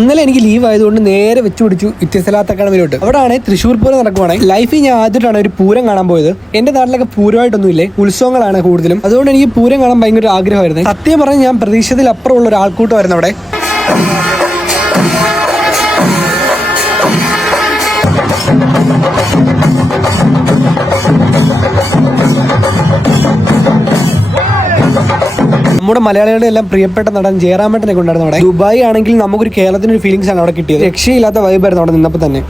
ഇന്നലെ എനിക്ക് ലീവ് ആയതുകൊണ്ട് നേരെ വെച്ച് പിടിച്ചു ഇത്തിസലാത്ത് അക്കാഡമിയിലോട്ട്. അവിടെയാണ് തൃശ്ശൂർ പൂരം നടക്കുവാണ്. ലൈഫിൽ ഞാൻ ആദ്യമായിട്ടാണ് ഒരു പൂരം കാണാൻ പോയത്. എന്റെ നാട്ടിലൊക്കെ പൂരമായിട്ടൊന്നുമില്ലേ, ഉത്സവങ്ങളാണ് കൂടുതലും. അതുകൊണ്ട് എനിക്ക് പൂരം കാണാൻ ഭയങ്കര ആഗ്രഹമായിരുന്നു. സത്യം പറഞ്ഞ് ഞാൻ പ്രതീക്ഷിച്ചതിൽ അപ്പുറമുള്ള ഒരു ആൾക്കൂട്ടമായിരുന്നു അവിടെ. നമ്മുടെ മലയാളികളുടെ എല്ലാം പ്രിയപ്പെട്ട നടൻ ജയറാമേട്ടനെ കൊണ്ടായിരുന്നു അവിടെ. ദുബായ് ആണെങ്കിൽ നമുക്കൊരു കേരളത്തിന്റെ ഒരു ഫീലിംഗ്സ് ആണ് അവിടെ കിട്ടിയത്. രക്ഷയില്ലാത്ത വൈബായിരുന്നു അവിടെ നിന്നപ്പോൾ തന്നെ.